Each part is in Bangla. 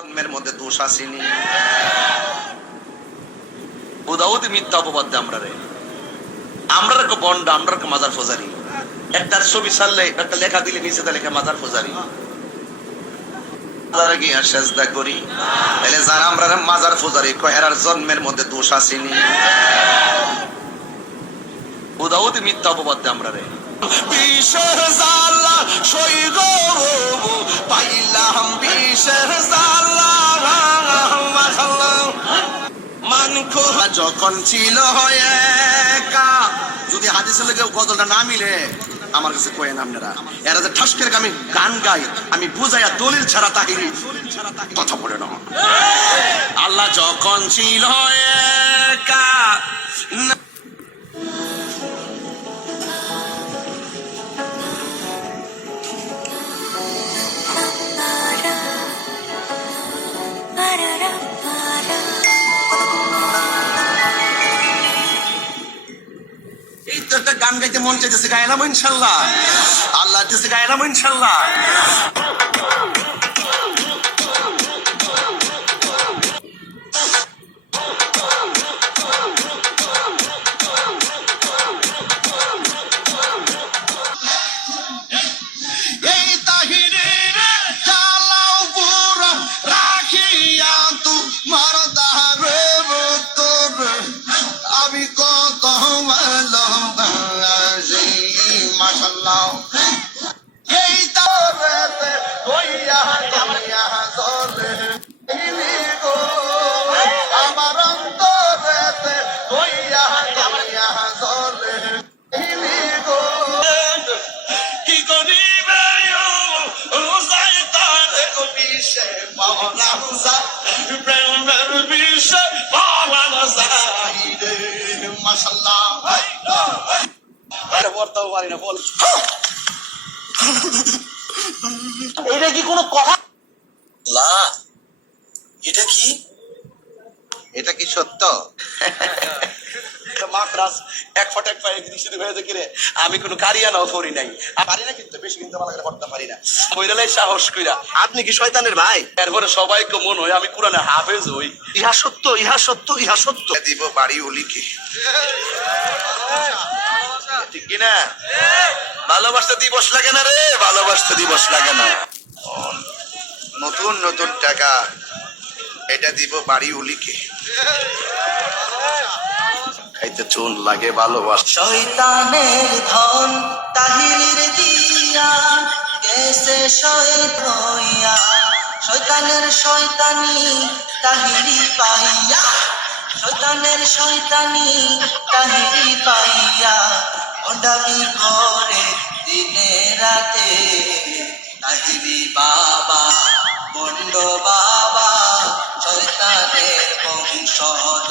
জন্মের মধ্যে দোষ আসেনি। উদাউদ মিথ্যা অপবাদ দেয় আমরা রে বন্ড, আমরা মাজার ফজারি। একটা ছবি ছাড়লে, একটা লেখা দিলে নিচে লেখা মাজার ফজারি। গিয়া সেজদা করি, তাহলে যারা আমরা মাজার ফজারি কহেরার জন্মের মধ্যে দোষ আসেনি। উদাউদ মিথ্যা অপবাদ দেয় আমরা রে। বিশের জালা সইগ পাইলাম, বিশের জালা যখন ছিল একা। যদি হাদিসের লেগে গজলটা না মিলে আমার কাছে কয়েন আপনারা, এরা যে ঠাসকের আমি গান গাই, আমি বুঝাইয়া দলিল ছাড়া তাহিরি কথা বলে না। আল্লাহ যখন ছিল একা, গান গাইতে মন চাইতেছে, গাইলাম ইনশাল্লাহ। আল্লাহ দিতেছে, গাইলাম ইনশাল্লাহ। এটা কি কোনো কথা? এটা কি, এটা কি সত্য? আমি কোন কারিয়ানাও করি নাই, পারি না, কিন্তু বেশি কিন্তু করতে পারি না। সাহস কইরা আপনি কি শয়তানের ভাই? এরপরে সবাইকে মন হয় আমি কোরআনে হাফেজ হই। ইহা সত্য, ইহা সত্য, ইহা সত্য। দিব বাড়ি ওলিকে, ঠিক কিনা? ভালোবাসতে দিবস লাগে না রে, ভালোবাসতে দিবস লাগে না। নতুন নতুন টাকা, এটা দিব বাড়ি ওলিকে। খাইতে চুন লাগে ভালোবাসা। শয়তানের ধন তাহির দিয়া গেছে শয়তানিয়া, শয়তানের শয়তানি তাহিরি পাইয়া, শয়তানের শয়তানি তাহিরি পাইয়া ওডামি করে দিনে রাতে। তাহিরি বাবা, বন্ড বাবা, শয়তানের বংশধর।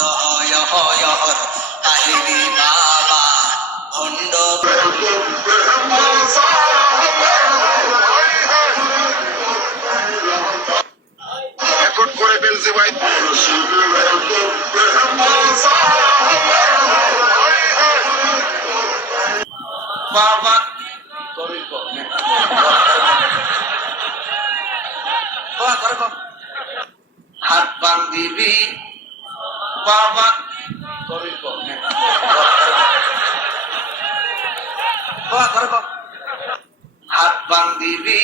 তাহিরি বাবা, বন্ড করে ফেলছে ভাই। বাবা হাত বান্ধিবি বাবা, হাত বান্ধিবি